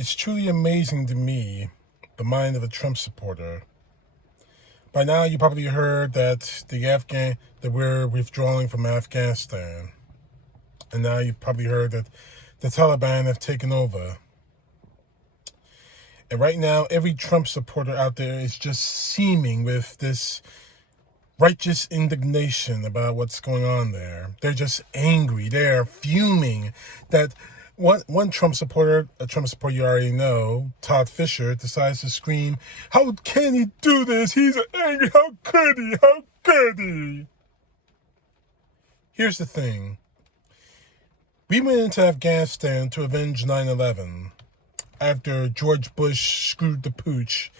It's truly amazing to me, the mind of a Trump supporter. By now, you probably heard that that we're withdrawing from Afghanistan, and now you've probably heard that the Taliban have taken over. And right now, every Trump supporter out there is just seeming with this righteous indignation about what's going on there. They're just angry. They're fuming that one Trump supporter, a Trump supporter you already know, Todd Fisher, decides to scream, "How can he do this? He's angry. How could he? How could he?" Here's the thing. We went into Afghanistan to avenge 9/11 after George Bush screwed the pooch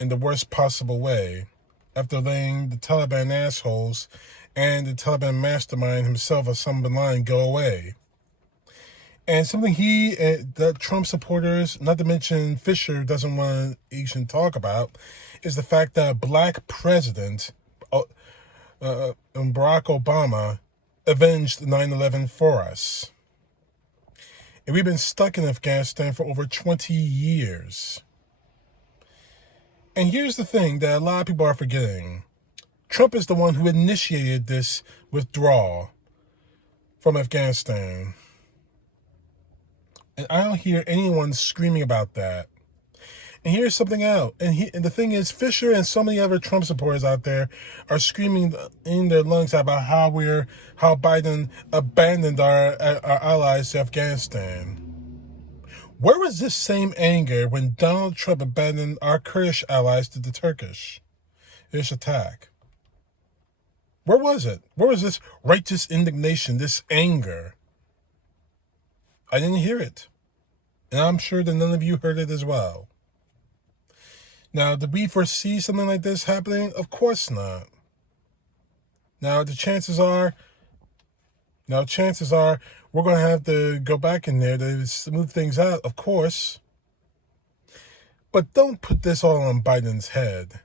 in the worst possible way, after letting the Taliban assholes and the Taliban mastermind himself, Osama bin Laden, go away. And something the Trump supporters, not to mention Fisher, doesn't want to even talk about, is the fact that a black president, Barack Obama, avenged 9/11 for us. And we've been stuck in Afghanistan for over 20 years. And here's the thing that a lot of people are forgetting. Trump is the one who initiated this withdrawal from Afghanistan. And I don't hear anyone screaming about that. And here's something else. And the thing is, Fisher and so many other Trump supporters out there are screaming in their lungs about how Biden abandoned our allies to Afghanistan. Where was this same anger when Donald Trump abandoned our Kurdish allies to the Turkish attack? Where was it? Where was this righteous indignation, this anger? I didn't hear it. And I'm sure that none of you heard it as well. Now, did we foresee something like this happening? Of course not. Now, chances are we're going to have to go back in there to smooth things out, of course. But don't put this all on Biden's head.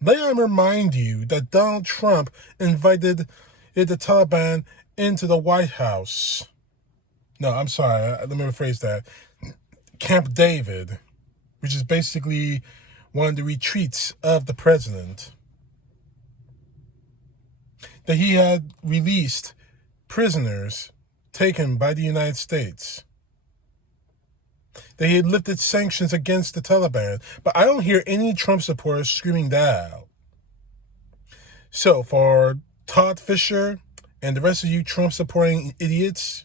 Let me remind you that Donald Trump invited the Taliban into the White House. No, I'm sorry. Let me rephrase that. Camp David, which is basically one of the retreats of the president. That he had released prisoners taken by the United States. That he had lifted sanctions against the Taliban. But I don't hear any Trump supporters screaming that out. So for Todd Fisher and the rest of you Trump supporting idiots,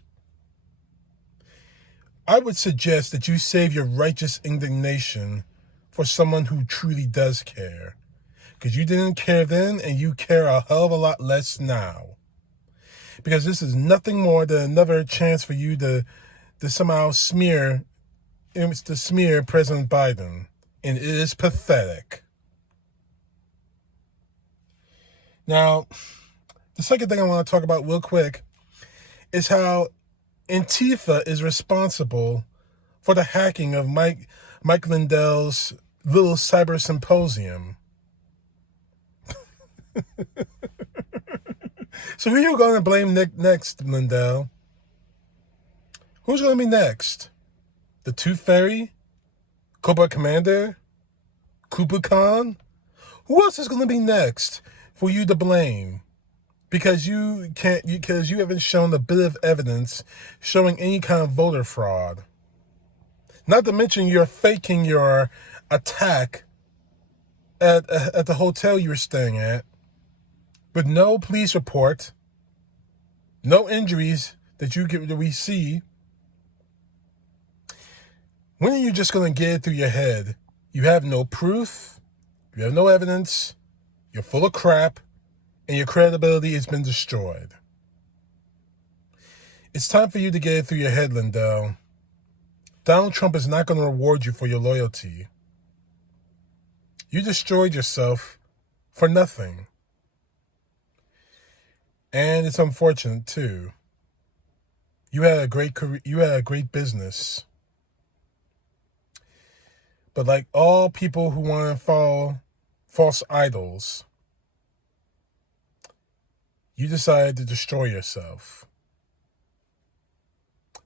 I would suggest that you save your righteous indignation for someone who truly does care. Because you didn't care then, and you care a hell of a lot less now. Because this is nothing more than another chance for you to somehow smear President Biden. And it is pathetic. Now, the second thing I want to talk about real quick is how Antifa is responsible for the hacking of Mike Lindell's little cyber symposium. So who are you going to blame next, Lindell? Who's going to be next? The Tooth Fairy? Cobra Commander? Kublai Khan? Who else is going to be next for you to blame? Because you haven't shown a bit of evidence showing any kind of voter fraud. Not to mention you're faking your attack at the hotel you were staying at with no police report, no injuries that we see. When are you just going to get it through your head? You have no proof, you have no evidence, you're full of crap, and your credibility has been destroyed. It's time for you to get it through your head, Lindell. Donald Trump is not going to reward you for your loyalty. You destroyed yourself for nothing. And it's unfortunate, too. You had a great career, you had a great business. But like all people who want to follow false idols, you decided to destroy yourself.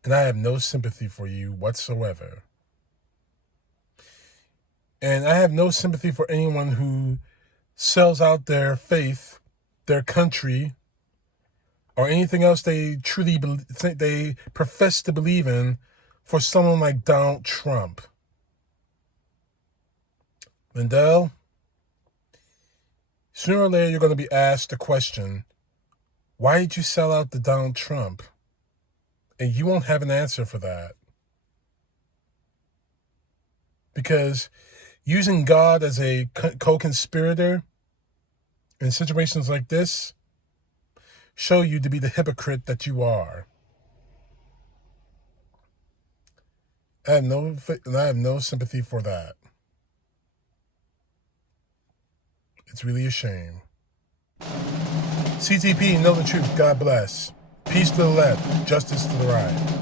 And I have no sympathy for you whatsoever. And I have no sympathy for anyone who sells out their faith, their country, or anything else they truly they profess to believe in for someone like Donald Trump. Lindell, sooner or later you're going to be asked the question, why did you sell out to Donald Trump? And you won't have an answer for that. Because using God as a co-conspirator in situations like this show you to be the hypocrite that you are. I have no sympathy for that. It's really a shame. CTP, know the truth. God bless. Peace to the left, justice to the right.